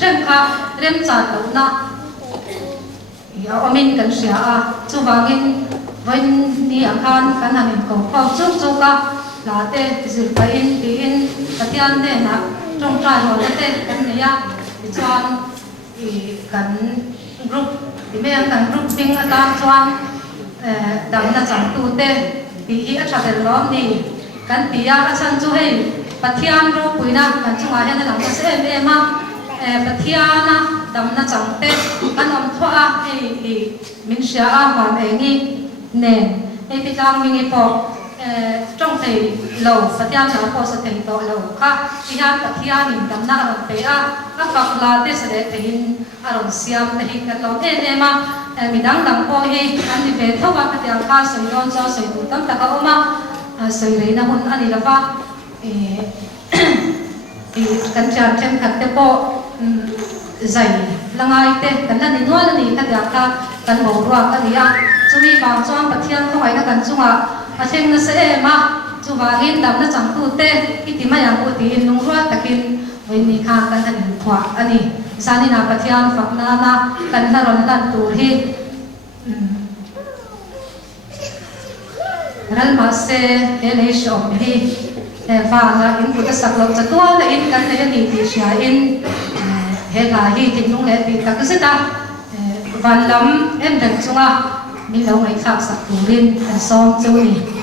trăng kha rem chặt đâu na amin kan sia a chu wangin voin ni akhan kan hanin ko pau chuk ka la te zir pa in ti in patian te na trong trai ho te kan nia ti chuan kan group ti me kan group ping ata chuan dam na chang tu te ti hi a tha del lom ni kan tia a chan chu hei pathian ro puina kan chunga hian lang ka se em ma pathiana dam na chang te kan om thwa hei min sia a man engi nen hei ti tang mingi po trong thầy lầu pathian sa po sa thầy to lầu kha ti han pathian in dam na ron pe a kap la te sa de tein aron siam te hi kan lo e ma midang dang po hi an ni ve thowa ka tiang kha soi non so soi tu tam ta ka oma soi le na hun ani la ba kan chan chen khat te po zai langai te kan la ni no la ni ka ya ka kan mo ruwa ka ria chumi bang chuan pathian ko ai na kan chunga a theng na se ma chu wangin dam na chang tu te iti ma yang u ti lung ruwa takin voi ni kha kan han khwa ani sani na pathian fakna na kan la ron lan tu hi ral ma se ele shom hi va la in ku ta sak lo cha to la in kan le ni ti sha in he la hi tin nung le ti ta ka se ta van lam em dang chunga mi lo ngai khak sak tu rin an som chu ni